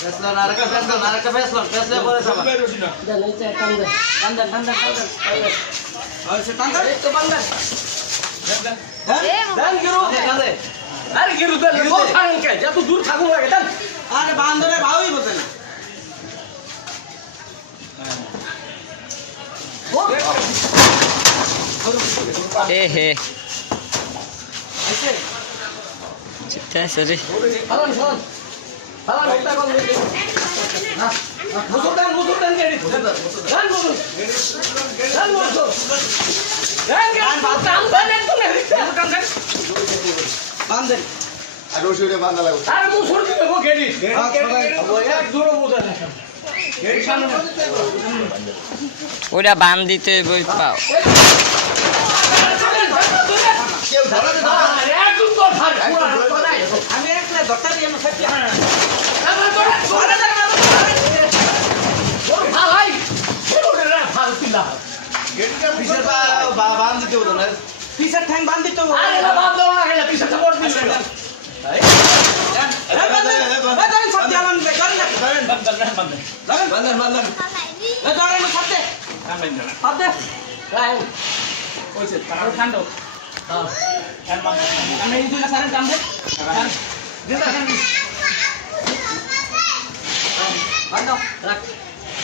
ফেসলন আরেকটা ফেসলন ফেসলে পরে যাবা দেন এই চাই টান দেন আচ্ছা টান দে একটু বান দেন দেন গিরু দে আরে গিরু দেন ও থাঙ্কে যত দূর থাকুন লাগে দেন আরে বান্দরে ভাওই বলতে না এ হে আইছে চিত্তা সরি হালান ওটা কোন দিকে না মুসুর দেন গেড়ি দেন মুসুর দেন মুসুর দেন বাতাম দেন তো না বান্দে আর রশিদে বাঁধা লাগবে আর মুসুর দিতে গো গেড়ি এক দূরে বুঝা না গেড়ি সামনে ওটা বান দিতে বই পাও কেউ ধরে না একদম তো থাক আমি একলা ধরতে দিই না সত্যি গেটটা পিছের বান দিতে হতো না পিছের ঠ্যাং বান দিতে হতো সত্যি আলান বেকার না বান্দর এ ধরেন সত্যি সত্যি আমি এই দুই না সারেন কাম দে দিন রাখ বান্দর রাখ